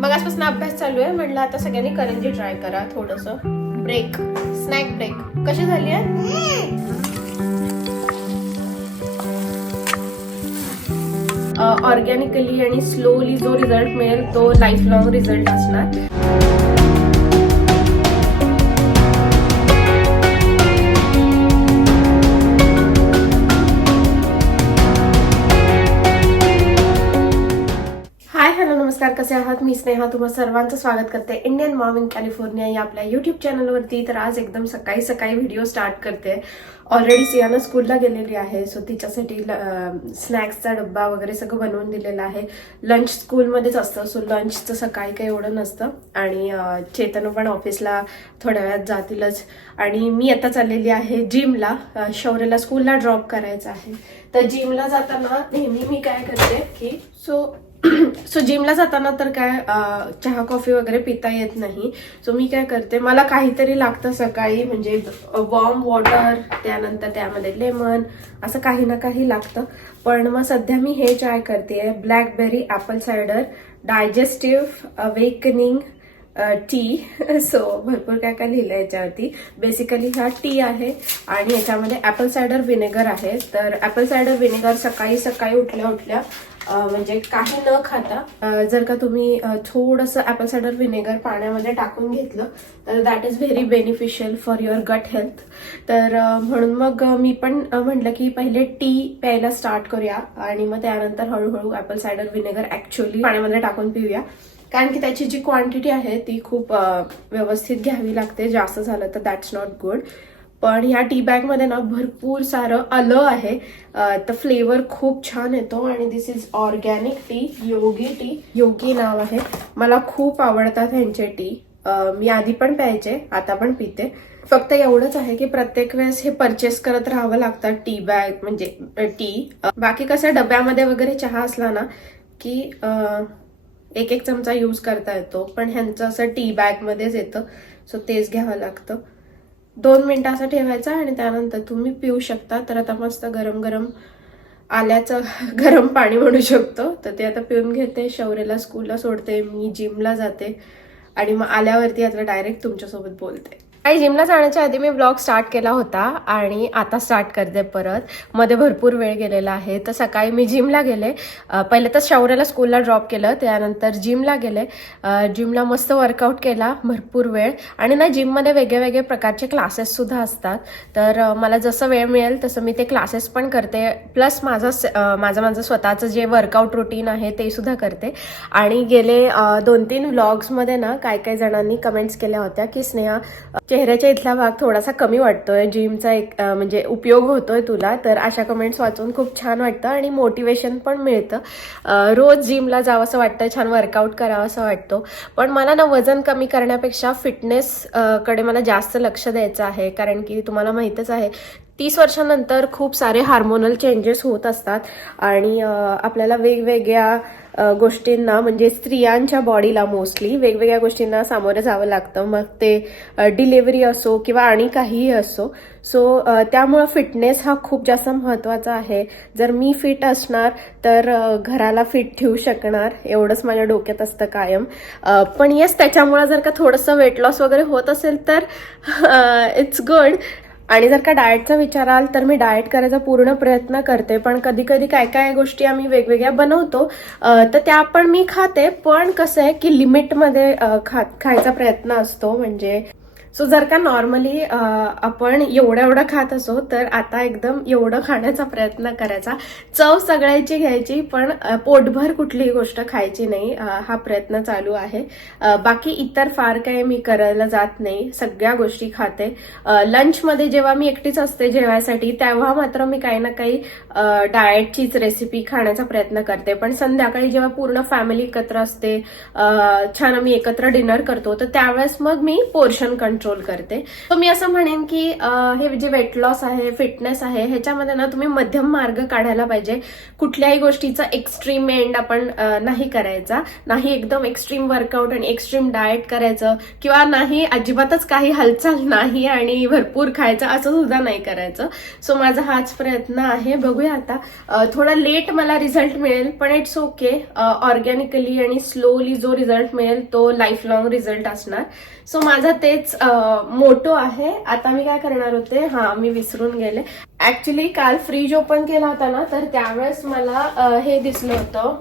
मग आजपासून अभ्यास चालू आहे म्हणलं आता सगळ्यांनी करंजी ट्राय करा थोडस. ब्रेक स्नॅक ब्रेक कशी झाली आहे? ऑर्गॅनिकली आणि स्लोली जो रिझल्ट मिळेल तो लाईफ लॉंग रिझल्ट असणार. हाय हॅलो नमस्कार. कसे आहात? मी स्नेहा. तुम्हा सर्वांचं स्वागत करते इंडियन मॉम इन कॅलिफोर्निया या आपल्या युट्यूब चॅनलवरती तर आज एकदम सकाळी सकाळी व्हिडिओ स्टार्ट करते. ऑलरेडी सियाना स्कूलला गेलेली आहे. सो तिच्यासाठी स्नॅक्सचा डब्बा वगैरे सगळं बनवून दिलेलं आहे. लंच स्कूलमध्येच असतं. सो लंचचं सकाळी काही एवढं नसतं. आणि चेतन पण ऑफिसला थोड्या वेळात जातीलच. आणि मी आता चाललेली आहे जिमला शौर्यला स्कूलला ड्रॉप करायचं आहे. तर जिमला जाताना नेहमी मी काय करते की सो सो जिमला जाताना तर काय चहा कॉफी वगैरे पिता येत नाही. सो मी काय करते मला काहीतरी लागतं सकाळी म्हणजे वॉर्म वॉटर त्यानंतर त्यामध्ये लेमन असं काही ना काही लागतं. पण मग सध्या मी हे ट्राय करते blackberry apple cider digestive awakening tea so भरपूर काय काय लिहिलं याच्यावरती. बेसिकली हा टी आहे आणि याच्यामध्ये ॲपल सायडर विनेगर आहे. तर ॲपल सायडर विनेगर सकाळी सकाळी उठल्या उठल्या म्हणजे काही न खाता जर का तुम्ही थोडंसं ॲपल सायडर विनेगर पाण्यामध्ये टाकून घेतलं तर that is very beneficial for your gut health तर म्हणून मग मी पण म्हटलं की पहिले टी प्यायला स्टार्ट करूया आणि मग त्यानंतर हळूहळू ॲपल सायडर विनेगर ऍक्च्युअली पाण्यामध्ये टाकून पिऊया. कारण की त्याची जी क्वांटिटी आहे ती खूप व्यवस्थित घ्यावी लागते. जास्त झालं तर दॅट्स नॉट गुड पण ह्या टी बॅगमध्ये ना भरपूर सारं आलं आहे. तर फ्लेवर खूप छान येतो आणि this is organic tea Yogi tea Yogi नाव आहे. मला खूप आवडतात ह्यांचे टी मी आधी पण प्यायचे आता पण पिते. फक्त एवढंच आहे की प्रत्येक वेळेस हे परचेस करत राहावं लागतं टी बॅग म्हणजे टी बाकी कसं डब्यामध्ये वगैरे चहा असला ना की एक एक चमचा यूज करता येतो. पण ह्यांचं असं टी बॅगमध्येच येतं. सो तेच घ्यावं लागतं. दोन मिनटं असं ठेवायचं आणि त्यानंतर तुम्ही पिऊ शकता. तर आता मस्त गरम गरम आल्याचं गरम पाणी म्हणू शकतो. तर ते आता पिऊन घेते. शौर्यला स्कूलला सोडते. मी जिमला जाते. आणि मग आल्यावरती आता डायरेक्ट तुमच्यासोबत बोलते. आणि जिमला जाण्याच्या आधी मी ब्लॉग स्टार्ट केला होता आणि आता स्टार्ट करते परत. मध्ये भरपूर वेळ गेलेला आहे. तर सकाळी मी जिमला गेले. पहिले तर शौर्याला स्कूलला ड्रॉप केलं. त्यानंतर जिमला गेले. जिमला मस्त वर्कआउट केला. भरपूर वेळ. आणि ना जिममध्ये वेगळे वेगळे प्रकारचे क्लासेस सुद्धा असतात. तर मला जसं वेळ मिळेल तसं मी ते क्लासेस पण करते. प्लस माझं माझं माझं स्वतःचं जे वर्कआउट रुटीन आहे ते सुद्धा करते. आणि गेले दोन तीन व्लॉग्समध्ये ना काय काय जणांनी कमेंट्स केल्या होत्या की स्नेहा चेहऱ्याच्या इथला भाग थोडासा कमी वाटतोय. जिमचा एक म्हणजे उपयोग होतोय तुला. तर अशा कमेंट्स वाचून खूप छान वाटतं आणि मोटिवेशन पण मिळतं. रोज जिमला जावं असं वाटतं छान वर्कआउट करावं असं वाटतो. पण मला ना वजन कमी करण्यापेक्षा फिटनेस कडे मला जास्त लक्ष द्यायचं आहे. कारण की तुम्हाला माहीतच आहे तीस वर्षानंतर खूप सारे हार्मोनल चेंजेस होत असतात. आणि आपल्याला वेगवेगळ्या गोष्टींना म्हणजे स्त्रियांच्या बॉडीला मोस्टली वेगवेगळ्या गोष्टींना सामोरं जावं लागतं. मग ते डिलेवरी असो किंवा आणि काहीही असो. सो त्यामुळं फिटनेस हा खूप जास्त महत्त्वाचा आहे. जर मी फिट असणार तर घराला फिट ठेवू शकणार. एवढंच माझ्या डोक्यात असतं कायम. पण येस त्याच्यामुळं जर का थोडंसं वेट लॉस वगैरे होत असेल तर इट्स गुड आणि जर का डाएटचा विचाराल तर मी डाएट करायचा पूर्ण प्रयत्न करते. पण कधी कधी काय काय गोष्टी आम्ही वेगवेगळ्या बनवतो तर त्या पण मी खाते. पण कसं आहे की लिमिटमध्ये खा खायचा प्रयत्न असतो. म्हणजे सो जर का नॉर्मली आपण एवढं एवढं खात असो तर आता एकदम एवढं खाण्याचा प्रयत्न करायचा. चव सगळ्याची घ्यायची पण पोटभर कुठलीही गोष्ट खायची नाही हा प्रयत्न चालू आहे. बाकी इतर फार काही मी करायला जात नाही सगळ्या गोष्टी खाते. लंचमध्ये जेव्हा मी एकटीच असते जेवायसाठी तेव्हा मात्र मी काही ना काही डाएटचीच रेसिपी खाण्याचा प्रयत्न करते. पण संध्याकाळी जेव्हा पूर्ण फॅमिली एकत्र असते छान आम्ही एकत्र डिनर करतो तर त्यावेळेस मग मी पोर्शन कंट्रोल कंट्रोल करते. तर मी असं म्हणेन की हे जे वेट लॉस आहे फिटनेस आहे ह्याच्यामध्ये ना तुम्ही मध्यम मार्ग काढायला पाहिजे. कुठल्याही गोष्टीचा एक्स्ट्रीम एंड आपण नाही करायचा. नाही एकदम एक्स्ट्रीम वर्कआउट आणि एक्स्ट्रीम डाएट करायचं किंवा नाही अजिबातच काही हालचाल नाही आणि भरपूर खायचं असं सुद्धा नाही करायचं. सो माझा हाच प्रयत्न आहे. बघूया आता. थोडा लेट मला रिझल्ट मिळेल पण इट्स ओके ऑर्गॅनिकली आणि स्लोली जो रिझल्ट मिळेल तो लाईफ लॉंग रिझल्ट असणार. सो माझा तेच मोटो आहे. आता मी काय करणार होते? हा मी विसरून गेले. ऍक्च्युली काल फ्रीज ओपन केला होता ना तर त्यावेळेस मला हे दिसलं होतं.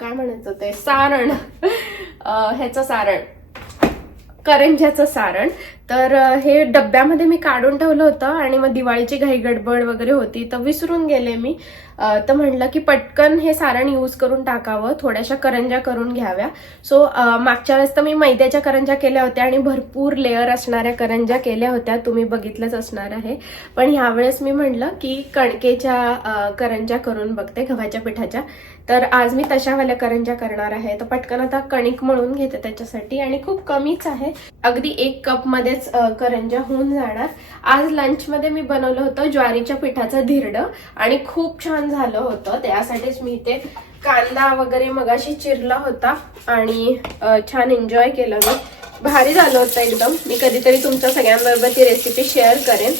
काय म्हणायचं ते? सारण. ह्याचं सारण. करंज्याचं सारण. तर हे डब्यामध्ये मी काढून ठेवलं होतं आणि मग दिवाळीची घाई गडबड वगैरे होती तर विसरून गेले मी. तर म्हणलं की पटकन हे सारण यूज करून टाकावं थोड्याशा करंज्या करून घ्याव्या. सो मागच्या वेळेस तर मी मैद्याच्या करंज्या केल्या होत्या आणि भरपूर लेअर असणाऱ्या करंज्या केल्या होत्या. तुम्ही बघितलंच असणार आहे. पण ह्यावेळेस मी म्हणलं की कणकेच्या करंजा करंज्या करून बघते गव्हाच्या पिठाच्या. तर आज मी तशावाल्या करंज्या करणार आहे. तर पटकन आता कणिक मळून घेते त्याच्यासाठी आणि खूप कमीच आहे. अगदी एक कपमध्ये लगेच करंजा करंज्या होऊन जाणार. आज लंचमध्ये मी बनवलं होतं ज्वारीच्या पिठाचं धिरडं आणि खूप छान झालं होतं. त्यासाठीच मी इथे कांदा वगैरे मगाशी चिरला होता आणि छान एन्जॉय केलं मी. भारी झालं होतं एकदम. मी कधीतरी तुमच्या सगळ्यांबरोबर ती रेसिपी शेअर करेन.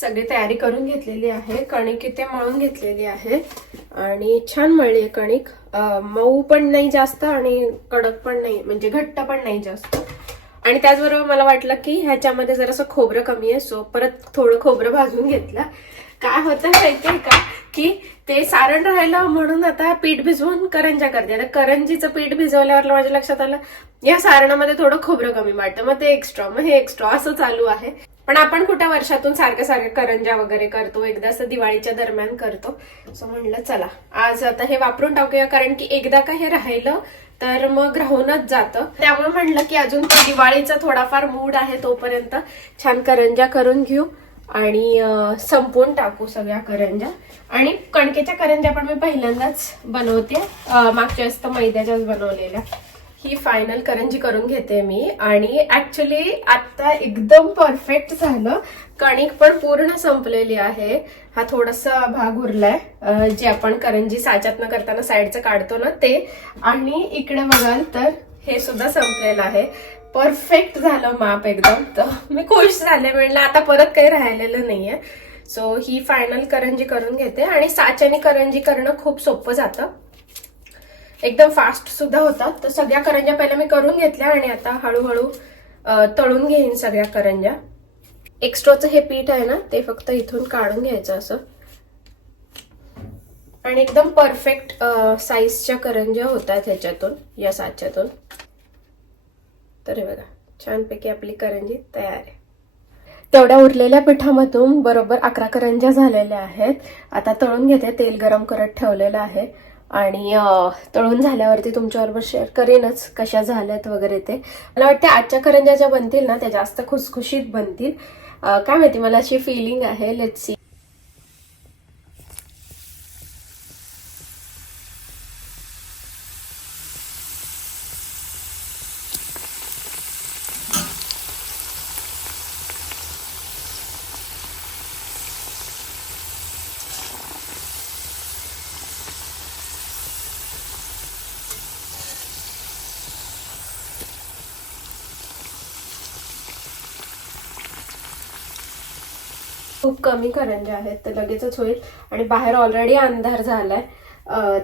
सगळी तयारी करून घेतलेली आहे. कणिक इथे मळून घेतलेली आहे. आणि छान मळली आहे कणिक मऊ पण नाही जास्त आणि कडक पण नाही म्हणजे घट्ट पण नाही जास्त. आणि त्याचबरोबर मला वाटलं की ह्याच्यामध्ये जरासं खोबरं कमी आहे सो परत थोडं खोबरं भाजून घेतलं. काय होतं माहितीये का? की ते सारण राहिलं म्हणून आता पीठ भिजवून करंजा करते. आता करंजीचं पीठ भिजवल्यावर माझ्या लक्षात आलं या सारणामध्ये थोडं खोबरं कमी वाटतं. मग ते एक्स्ट्रा मग हे एक्स्ट्रा असं चालू आहे. पण आपण कुठ्या वर्षातून सारखं सारखं करंजा वगैरे करतो एकदा असं दिवाळीच्या दरम्यान करतो. सो म्हणलं चला आज आता हे वापरून टाकूया कारण की एकदा का हे राहिलं तर मग राहूनच जातं. त्यामुळे म्हणलं की अजून दिवाळीचा थोडाफार मूड आहे तोपर्यंत छान करंजा करून घेऊ. आणि संपवून टाकू सगळ्या करंजा. आणि कणकेच्या करंजा पण मी पहिल्यांदाच बनवते. मागच्या वेळेस तर मैद्याच्याच बनवलेल्या. ही फायनल करंजी करून घेते मी. आणि ऍक्च्युली आता एकदम परफेक्ट झालं. कणिक पण पूर्ण संपलेली आहे. हा थोडासा भाग उरलाय. जे आपण करंजी साच्यातनं करताना साईडचं काढतो ना ते. आणि इकडे बघाल तर हे सुद्धा संपलेलं आहे. परफेक्ट झालं माप एकदम. तर मी खुश झाले. म्हणलं आता परत काही राहिलेलं नाहीये. सो ही फायनल करंजी करून घेते. आणि साच्याने करंजी करणं खूप सोपं जातं. एकदम फास्ट सुद्धा होतात. तर सगळ्या करंज्या पहिल्या मी करून घेतल्या आणि आता हळूहळू तळून घेईन सगळ्या करंज्या. एक्स्ट्राचं हे पीठ आहे ना ते फक्त इथून काढून घ्यायचं असं. आणि एकदम परफेक्ट साईजच्या करंज्या होतात ह्याच्यातून या साच्यातून. तर हे बघा छानपैकी आपली करंजी तयार आहे. तेवढ्या उरलेल्या पिठामधून बरोबर अकरा करंज्या झालेल्या आहेत. आता तळून घेते तेल गरम करत ठेवलेलं आहे. आणि तळून झाल्यावरती तुमच्याबरोबर शेअर करेनच कशा झाल्यात वगैरे ते. मला वाटते आजच्या करंज्या ज्या बनतील ना त्या जास्त खुसखुशीत बनतील. काय माहिती मला अशी फिलिंग आहे. लेट सी खूप कमी करंजे आहेत तर लगेचच होईल. आणि बाहेर ऑलरेडी अंधार झालाय.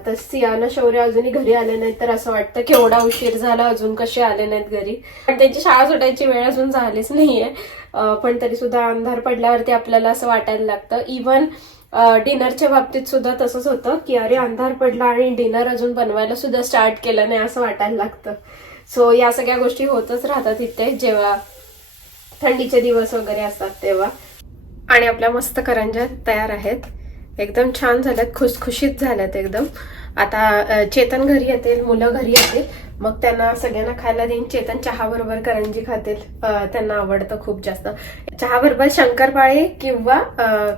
तर सियानं शौर्य अजूनही घरी आले नाहीत तर असं वाटतं की एवढा उशीर झाला अजून कसे आले नाहीत घरी. पण त्यांची शाळा सुटायची वेळ अजून झालीच नाहीये. पण तरी सुद्धा अंधार पडल्यावरती आपल्याला असं वाटायला लागतं. इवन डिनरच्या बाबतीत सुद्धा तसंच होतं की अरे अंधार पडला आणि डिनर अजून बनवायला सुद्धा स्टार्ट केलं नाही असं वाटायला लागतं. सो या सगळ्या गोष्टी होतच राहतात इथे. जेव्हा थंडीचे दिवस वगैरे असतात तेव्हा. आणि आपल्या मस्त करंज्या तयार आहेत. एकदम छान झाल्यात खुसखुशीत झाल्यात एकदम. आता चेतन घरी येतील मुलं घरी येतील. मग त्यांना सगळ्यांना खायला देईन. चेतन चहा बरोबर करंजी खातील. त्यांना आवडतं खूप जास्त. चहा बरोबर शंकरपाळी किंवा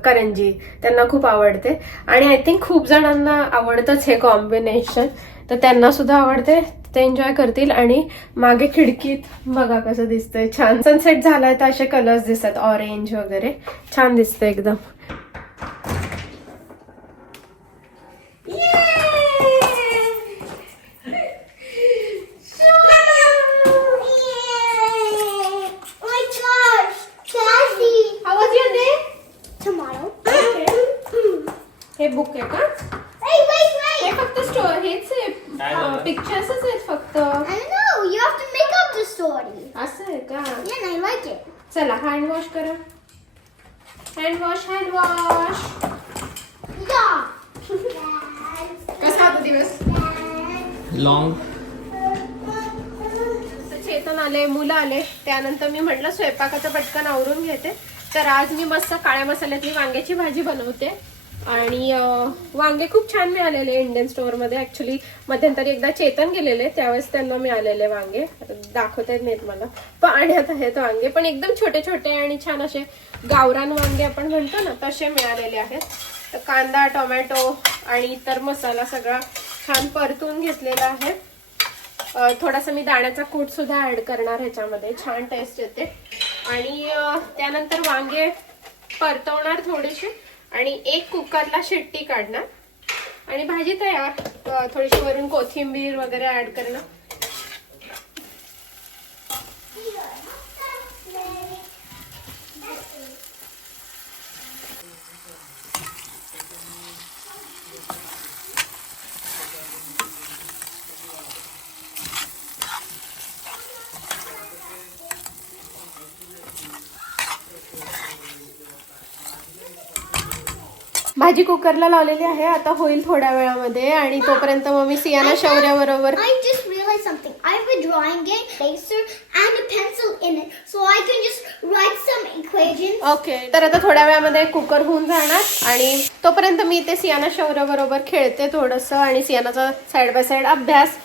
करंजी त्यांना खूप आवडते. आणि आय थिंक खूप जणांना आवडतंच हे कॉम्बिनेशन तर त्यांना सुद्धा आवडते. ते एन्जॉय करतील आणि मागे खिडकीत बघा कसं दिसतंय. छान. सनसेट झालाय तर असे कलर्स दिसतात. ऑरेंज वगैरे. छान दिसतंय एकदम. हे बुक आहे का? हे. फक्त स्टोर हेच काय आहे झालं? पिक्चर्सच आहेत फक्त I don't know. You have to make up the story. असं आहे का Yeah, and I like it. चला हँड वॉश करा hand wash hand wash Yeah. कसा होता दिवस लॉंग तर चेतन आले मुलं आले त्यानंतर मी म्हटलं स्वयंपाकाचं पटकन आवरून घेते तर आज मी मस्त काळ्या मसाल्यातली वांग्याची भाजी बनवते आणि वांगे खूप छान मिळालेले इंडियन स्टोअरमध्ये. ऍक्च्युली मध्यंतरी एकदा चेतन गेलेले त्यावेळेस त्यांना मिळालेले वांगे. दाखवता येत नाहीत मला. पाण्यात आहेत वांगे. पण एकदम छोटे छोटे आणि छान असे गावरान वांगे आपण म्हणतो ना तसे मिळालेले आहेत. तर कांदा टोमॅटो आणि इतर मसाला सगळा छान परतून घेतलेला आहे. थोडासा मी दाण्याचा कूट सुद्धा ऍड करणार ह्याच्यामध्ये. छान टेस्ट येते. आणि त्यानंतर वांगे परतवणार थोडेसे. आणि एक कुकरला शिट्टी काढणार. आणि भाजी तयार. थोडीशी वरून कोथिंबीर वगैरे ऍड करणं. भाजी कुकरला लावलेली आहे आता होईल थोड्या वेळामध्ये आणि तोपर्यंत मग मी सियाना शौर्या बरोबर I just realized something. I have a drawing game, eraser, and a pencil in it, so I can just write some equations. Okay तर आता थोड्या वेळामध्ये कुकर होऊन जाणार आणि तोपर्यंत मी ते सियाना शौर्य बरोबर खेळते थोडस आणि सियानाचा साइड बाय साइड अभ्यास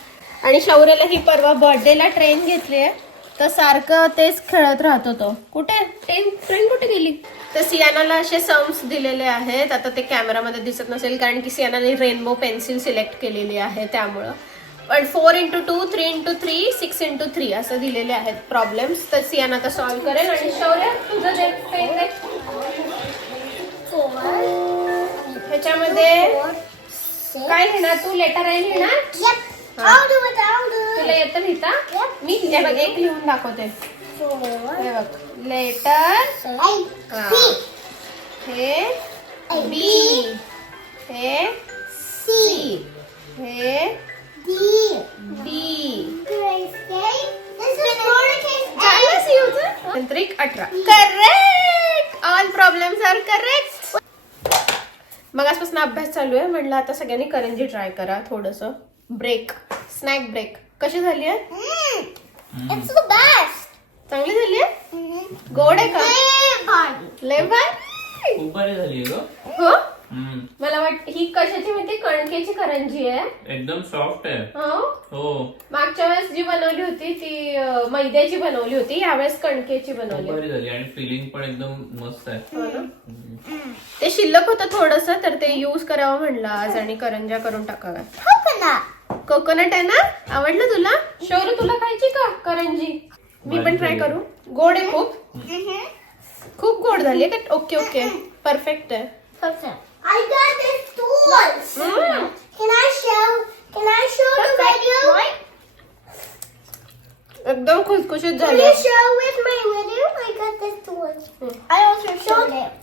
आणि शौर्यला ही परवा बर्थडेला ट्रेन घेतली आहे तर सारखं तेच खेळत राहतो तो. कुठे? ट्रेन ट्रेन कुठे गेली? तर सियानाला असे सम्स दिलेले आहेत. आता ते कॅमेरामध्ये दिसत नसेल कारण की सियानाने रेनबो पेन्सिल सिलेक्ट केलेली आहे त्यामुळं. पण four into two three into three six into three असं दिलेले आहेत प्रॉब्लेम्स तर सियाना आता सॉल्व्ह करेल आणि शौर्य तुझं जे पेन ह्याच्यामध्ये. काय लिहिणार तू? लेटर आहे लिहिणार तुला. येतं लिहिता. मी हे बघ एक लिहून दाखवते. हे बघ लेटर. हे. बी हे C. हे. डी सीयूचं तांत्रिक अठरा. Correct all problems are correct मग आजपासून अभ्यास चालू आहे. म्हणलं आता सगळ्यांनी करंजी ट्राय करा. थोडस ब्रेक स्नॅक ब्रेक कशी झाली आहे? Mm. It's the best. चांगली झाली आहे Mm-hmm. गोड आहे का. लय भारी. खूप भारी झाली ग हो. मला वाट ही कशाची माहिती कणकेची करंजी आहे एकदम सॉफ्ट आहे हो हो मागच्या वेळेस जी बनवली होती ती मैद्याची बनवली होती यावेळेस कणकेची बनवली झाली आणि फिलिंग पण एकदम मस्त आहे हो ना? ते शिल्लक होतं थोडस तर ते युज करावं म्हणलं आज आणि करंजा करून टाकाव्या. कोकोनट आहे ना? आवडलं तुला? शौर्य तुला खायची का करंजी? मी पण ट्राय करू. गोड आहे खूप. खूप गोड झाली का? ओके ओके परफेक्ट आहे. एकदम खुशखुशीत झाली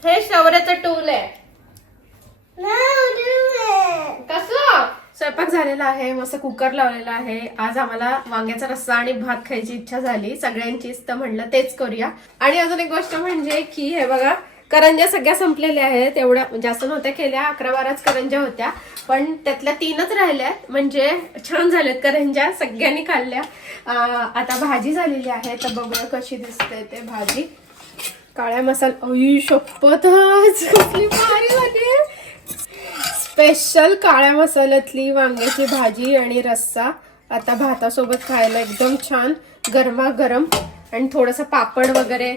हे शौर्याचं टूल आहे. स्वयंपाक झालेला आहे मस्त कुकर लावलेला आहे. आज आम्हाला वांग्याचा रस्सा आणि भात खायची इच्छा झाली. सगळ्यांचीच तर म्हणलं तेच करूया. आणि अजून एक गोष्ट म्हणजे की हे बघा करंज्या सगळ्या संपलेल्या आहेत. एवढ्या जास्त नव्हत्या केल्या अकरा बाराच करंज्या होत्या. पण त्यातल्या तीनच राहिल्या म्हणजे छान झाल्यात करंज्या सगळ्यांनी खाल्ल्या. आता भाजी झालेली आहे. तर बघूया कशी दिसते ते भाजी. काळ्या मसाला अई शपथच! कसली भारी झाली. स्पेशल काळ्या मसाल्यातली वांग्याची भाजी आणि रस्सा. आता भातासोबत खायला एकदम छान गरमागरम आणि थोडंसं पापड वगैरे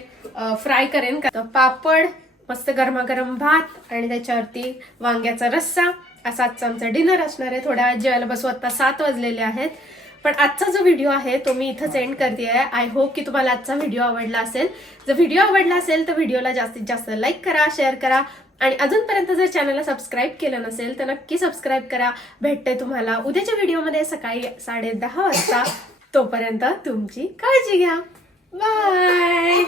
फ्राय करेन. का तर पापड मस्त गरमागरम भात आणि त्याच्यावरती वांग्याचा रस्सा. असा आजचा आमचा डिनर असणार आहे. थोड्या जेवायला बसू. आता सात वाजलेले आहेत. पण आजचा जो व्हिडिओ आहे तो मी इथंच एंड करते आहे. आय होप की तुम्हाला आजचा व्हिडिओ आवडला असेल. जर व्हिडिओ आवडला असेल तर व्हिडिओला जास्तीत जास्त लाईक करा शेअर करा. आणि अजूनपर्यंत जर चॅनलला सबस्क्राईब केलं नसेल तर नक्की सबस्क्राईब करा. भेटते तुम्हाला उद्याच्या व्हिडिओमध्ये सकाळी साडे दहा वाजता. तोपर्यंत तुमची काळजी घ्या. बाय